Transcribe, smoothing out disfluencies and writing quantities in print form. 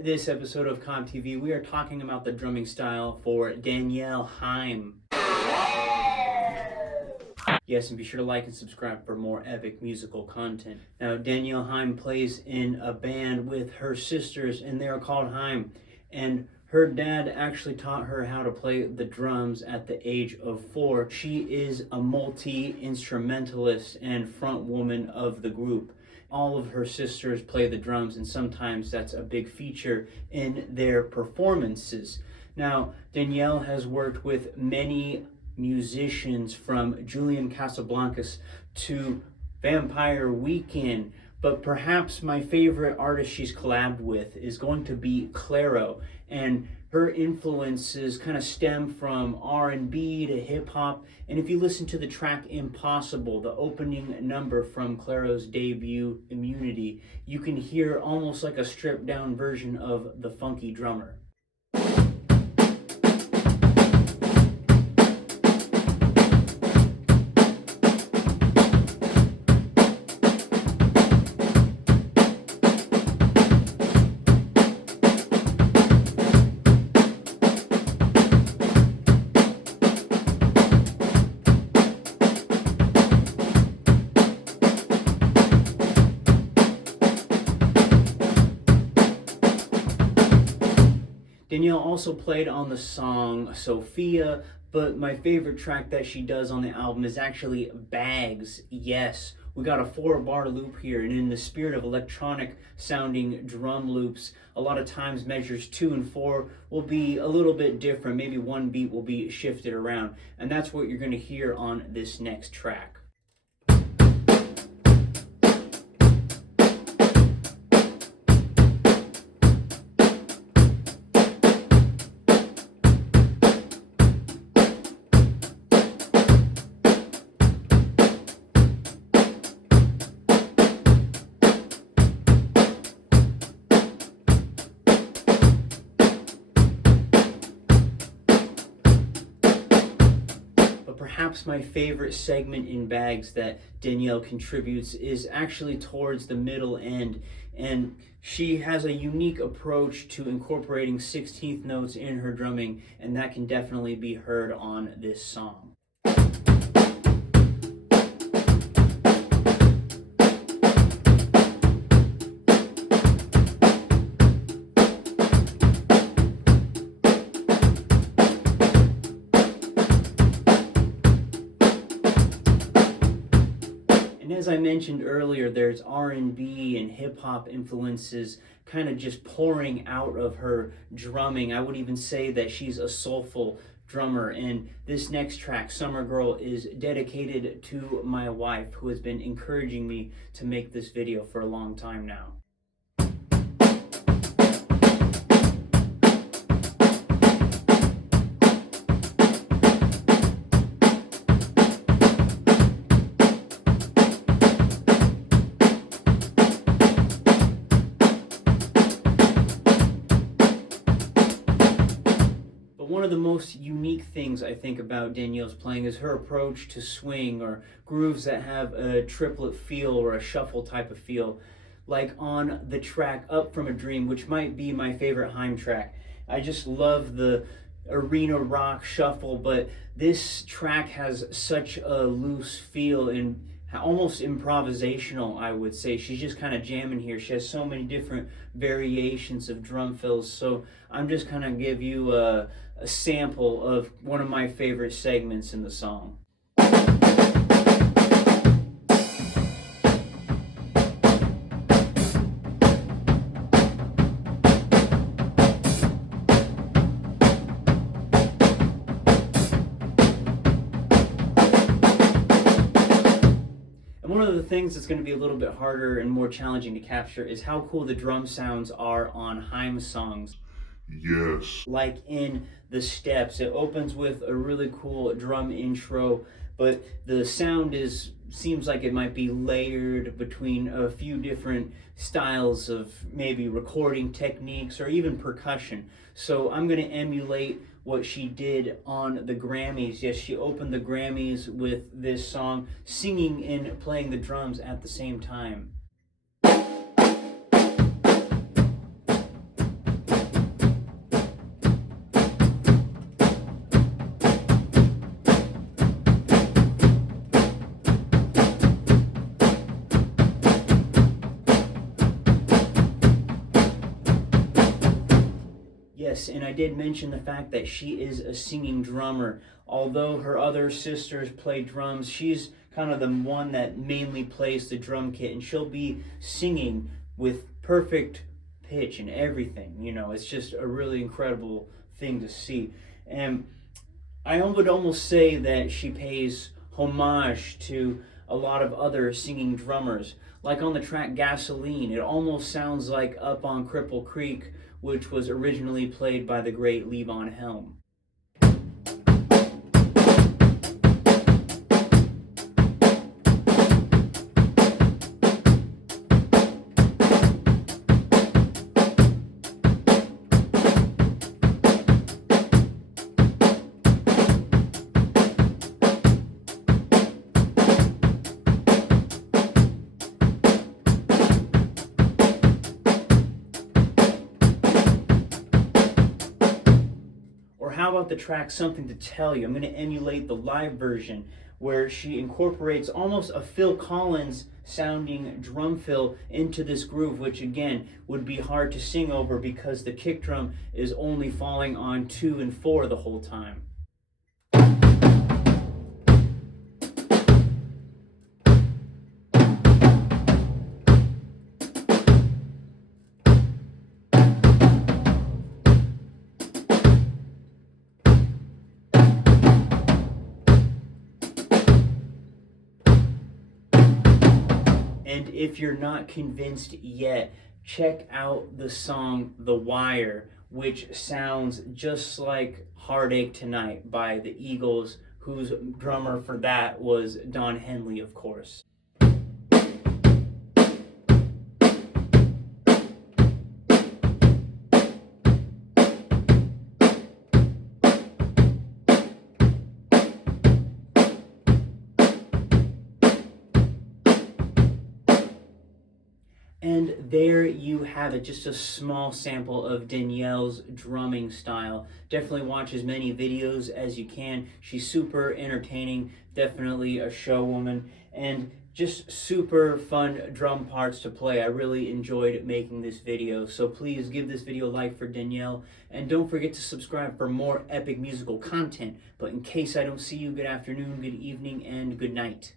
In this episode of CobbTV, we are talking about the drumming style for Danielle Haim. Yes, and be sure to like and subscribe for more epic musical content. Now, Danielle Haim plays in a band with her sisters, and they are called Haim. And her dad actually taught her how to play the drums at the age of 4. She is a multi-instrumentalist and front woman of the group. All of her sisters play the drums, and sometimes that's a big feature in their performances. Now, Danielle has worked with many musicians from Julian Casablancas to Vampire Weekend, but perhaps my favorite artist she's collabed with is going to be Clairo, and her influences kind of stem from R&B to hip-hop. And if you listen to the track Impossible, the opening number from Clairo's debut Immunity, you can hear almost like a stripped-down version of The Funky Drummer. Danielle also played on the song Sophia, but my favorite track that she does on the album is actually Bags. Yes, we got a 4-bar loop here, and in the spirit of electronic sounding drum loops, a lot of times measures 2 and 4 will be a little bit different. Maybe one beat will be shifted around, and that's what you're going to hear on this next track. Perhaps my favorite segment in Bags that Danielle contributes is actually towards the middle end, and she has a unique approach to incorporating 16th notes in her drumming, and that can definitely be heard on this song. As I mentioned earlier, there's R&B and hip-hop influences kind of just pouring out of her drumming. I would even say that she's a soulful drummer, and this next track, Summer Girl, is dedicated to my wife, who has been encouraging me to make this video for a long time now. One of the most unique things I think about Danielle's playing is her approach to swing or grooves that have a triplet feel or a shuffle type of feel, like on the track Up From a Dream, which might be my favorite Haim track. I just love the arena rock shuffle, but this track has such a loose feel and almost improvisational, I would say. She's just kind of jamming here. She has so many different variations of drum fills, so I'm just kind of give you a sample of one of my favorite segments in the song. One of the things that's going to be a little bit harder and more challenging to capture is how cool the drum sounds are on Haim songs. Yes. Like in The Steps, it opens with a really cool drum intro, but the sound seems like it might be layered between a few different styles of maybe recording techniques or even percussion. So I'm going to emulate what she did on the Grammys. Yes, she opened the Grammys with this song, singing and playing the drums at the same time. Yes, and I did mention the fact that she is a singing drummer. Although her other sisters play drums, she's kind of the one that mainly plays the drum kit, and she'll be singing with perfect pitch and everything. You know, it's just a really incredible thing to see. And I would almost say that she pays homage to a lot of other singing drummers. Like on the track Gasoline, it almost sounds like Up on Cripple Creek, which was originally played by the great Levon Helm. Or how about the track Something to Tell You? I'm going to emulate the live version where she incorporates almost a Phil Collins sounding drum fill into this groove, which again would be hard to sing over because the kick drum is only falling on 2 and 4 the whole time. And if you're not convinced yet, check out the song The Wire, which sounds just like Heartache Tonight by the Eagles, whose drummer for that was Don Henley, of course. And there you have it, just a small sample of Danielle's drumming style. Definitely watch as many videos as you can. She's super entertaining, definitely a show woman, and just super fun drum parts to play. I really enjoyed making this video, so please give this video a like for Danielle, and don't forget to subscribe for more epic musical content. But in case I don't see you, good afternoon, good evening, and good night.